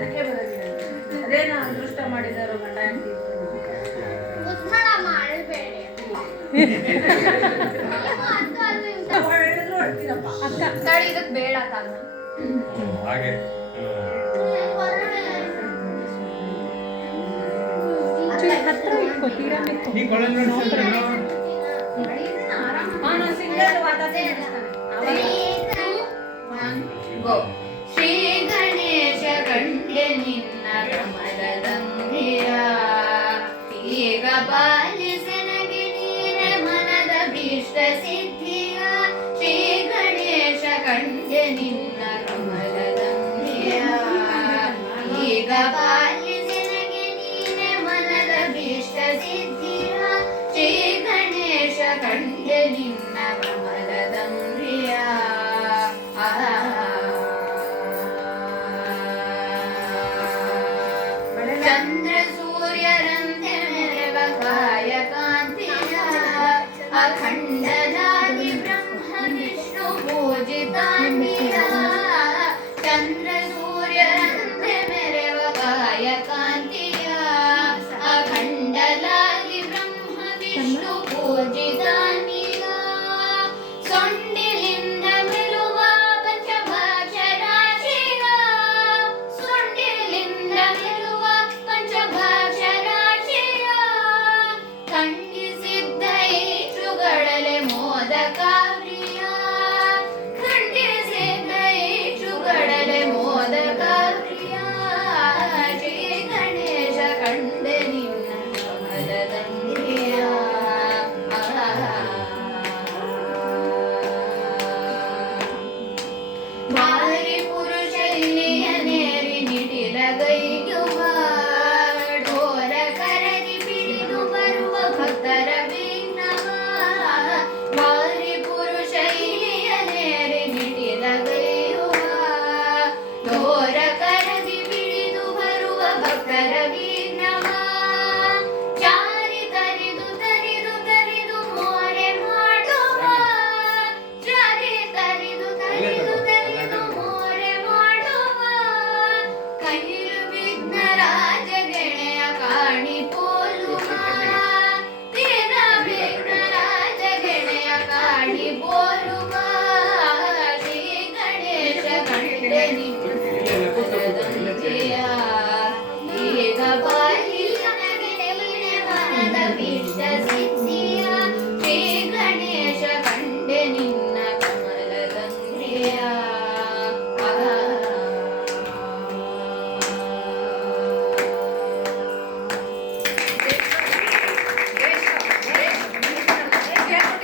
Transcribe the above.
ಅದಕ್ಕೆ ಬರೋದಿಲ್ಲ ಅದೇನೋ ಅದೃಷ್ಟ ಮಾಡಿದಾರೋ ಗಂಡ ಇದಕ್ಕೆ ಬೇಡ ಹಾಗೆ. ಹತ್ರ ಇಟ್ಕೋತೀರಾ पालसनगिरे मनद भीष्ट सिद्ध श्री गणेश कण्ठनि खण्डदानि ब्रह्मविष्णुपूजितानि चन्द्रसूर्यरन्ध्रमेरवकाय कान्तिया अखण्डदानि ब्रह्मविष्णुपूजि